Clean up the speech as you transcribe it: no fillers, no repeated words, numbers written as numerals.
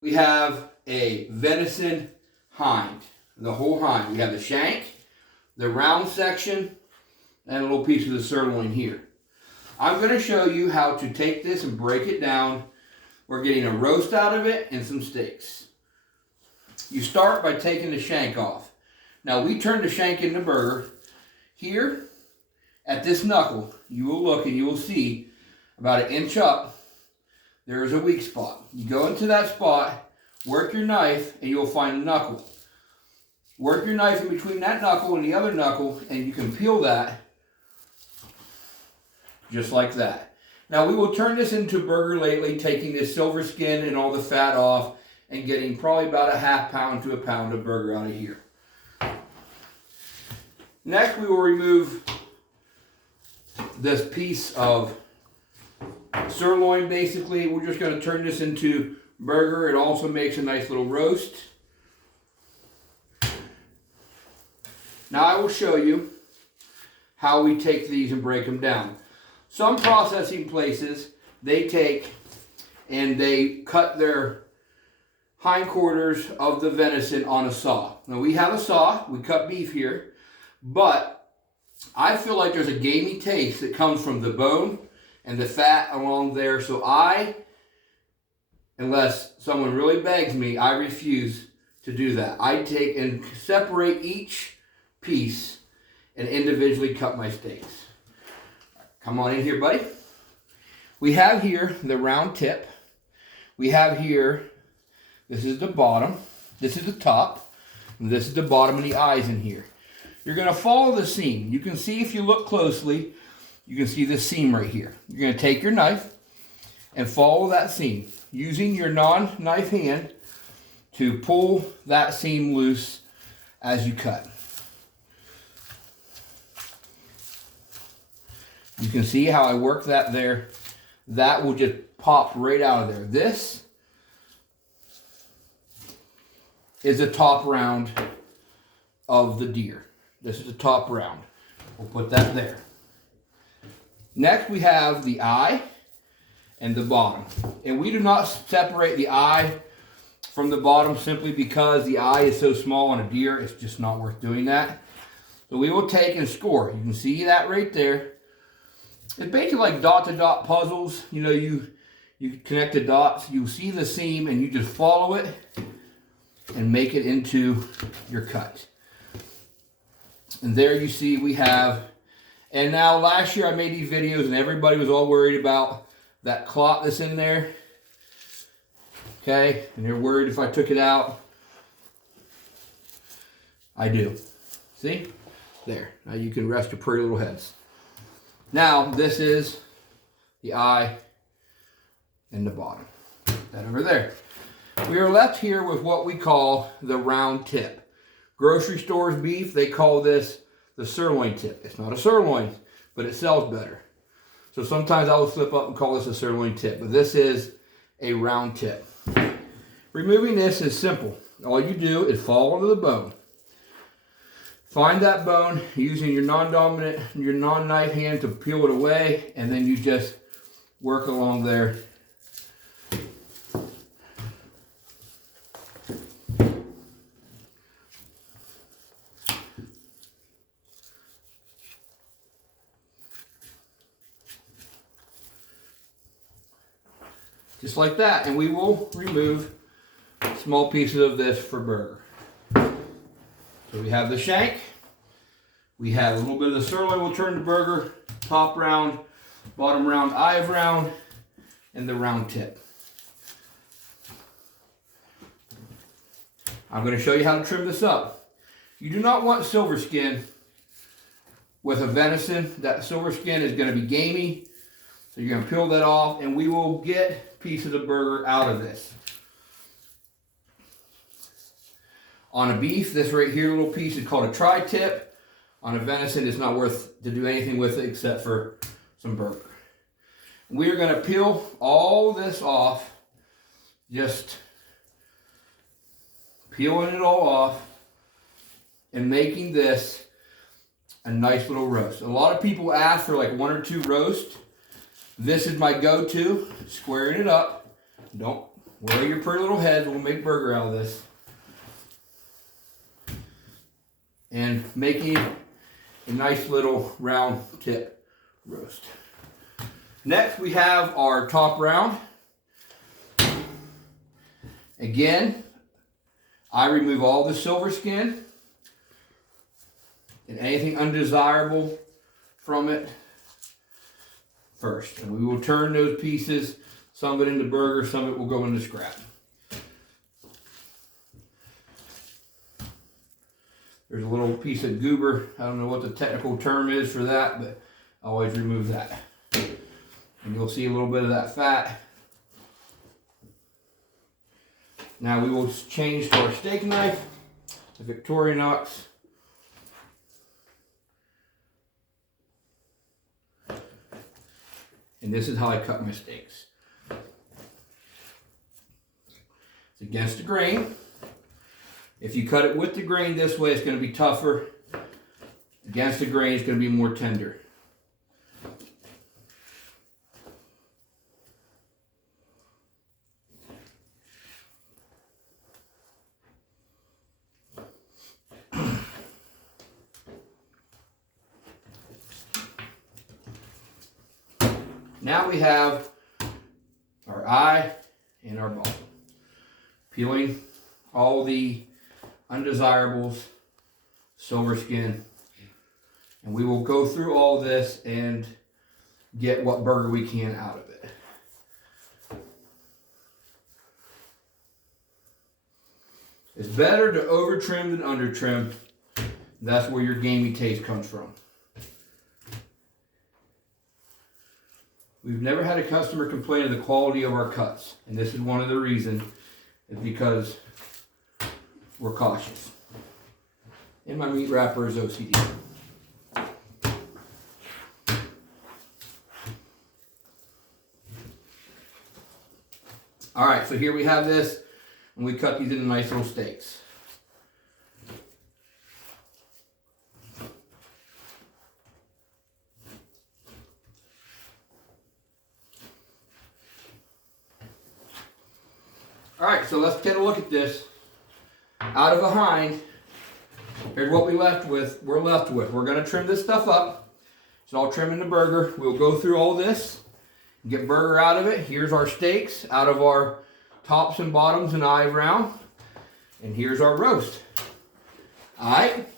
We have a venison hind, the whole hind. We have the shank, the round section, and a little piece of the sirloin here. I'm going to show you how to take this and break it down. We're getting a roast out of it and some steaks. You start by taking the shank off. Now we turn the shank into burger. Here at this knuckle, you will look and you will see about 1 inch up, there is a weak spot. You go into that spot, work your knife, and you'll find a knuckle. Work your knife in between that knuckle and the other knuckle, and you can peel that just like that. Now we will turn this into burger lately, taking this silver skin and all the fat off and getting probably about a ½ pound to a pound of burger out of here. Next we will remove this piece of sirloin. Basically, we're just going to turn this into burger. It also makes a nice little roast. Now I will show you how we take these and break them down. Some processing places, they take and they cut their hindquarters of the venison on a saw. Now we have a saw, we cut beef here, but I feel like there's a gamey taste that comes from the bone and the fat along there. So unless someone really begs me, I refuse to do that. I take and separate each piece and individually cut my steaks. Come on in here, buddy. We have here the round tip. We have here, this is the bottom, this is the top, and this is the bottom of the eyes in here. You're going to follow the seam. You can see, if you look closely, you can see the seam right here. You're going to take your knife and follow that seam, using your non-knife hand to pull that seam loose as you cut. You can see how I work that there. That will just pop right out of there. This is the top round of the deer. This is the top round. We'll put that there. Next we have the eye and the bottom. And we do not separate the eye from the bottom simply because the eye is so small on a deer. It's just not worth doing that. So we will take and score. You can see that right there. It's basically like dot-to-dot puzzles. You know, you connect the dots, you see the seam, and you just follow it and make it into your cut. And there you see we have, and now last year I made these videos and everybody was all worried about that clot that's in there. Okay, and they're worried if I took it out. I do. See? There. Now you can rest your pretty little heads. Now, this is the eye and the bottom. That over there. We are left here with what we call the round tip. Grocery stores beef, they call this the sirloin tip. It's not a sirloin, but it sells better. So sometimes I will slip up and call this a sirloin tip, but this is a round tip. Removing this is simple. All you do is fall onto the bone. Find that bone using your non-dominant, your non-knife hand to peel it away, and then you just work along there. Just like that, and we will remove small pieces of this for burger. So we have the shank, we have a little bit of the sirloin we'll turn to burger, top round, bottom round, eye round, and the round tip. I'm going to show you how to trim this up. You do not want silver skin with a venison. That silver skin is going to be gamey, so you're going to peel that off, and we will get pieces of burger out of this. On a beef, this right here little piece is called a tri-tip. On a venison, it's not worth to do anything with it except for some burger. We are going to peel all this off, just peeling it all off and making this a nice little roast. A lot of people ask for like 1 or 2 roasts. This is my go-to, squaring it up. Don't Where your pretty little heads, we'll make burger out of this. And making a nice little round tip roast. Next we have our top round. Again, I remove all the silver skin and anything undesirable from it first. And we will turn those pieces, some of it into burger, some of it will go into scrap. There's a little piece of goober. I don't know what the technical term is for that, but I always remove that. And you'll see a little bit of that fat. Now we will change to our steak knife, the Victorinox. And this is how I cut my steaks. It's against the grain. If you cut it with the grain this way, it's going to be tougher. Against the grain, it's going to be more tender. Now we have our eye and our ball. Peeling all the undesirables, silver skin, and we will go through all this and get what burger we can out of it. It's better to over trim than under trim. That's where your gamey taste comes from. We've never had a customer complain of the quality of our cuts, and this is one of the reasons, is because we're cautious. And my meat wrapper is OCD. All right, so here we have this, and we cut these into nice little steaks. All right, so let's take a look at this. Out of a hind, here's what we're left with. We're going to trim this stuff up. It's all trimmed in the burger. We'll go through all this, get burger out of it. Here's our steaks out of our tops and bottoms and eye round. And here's our roast. All right.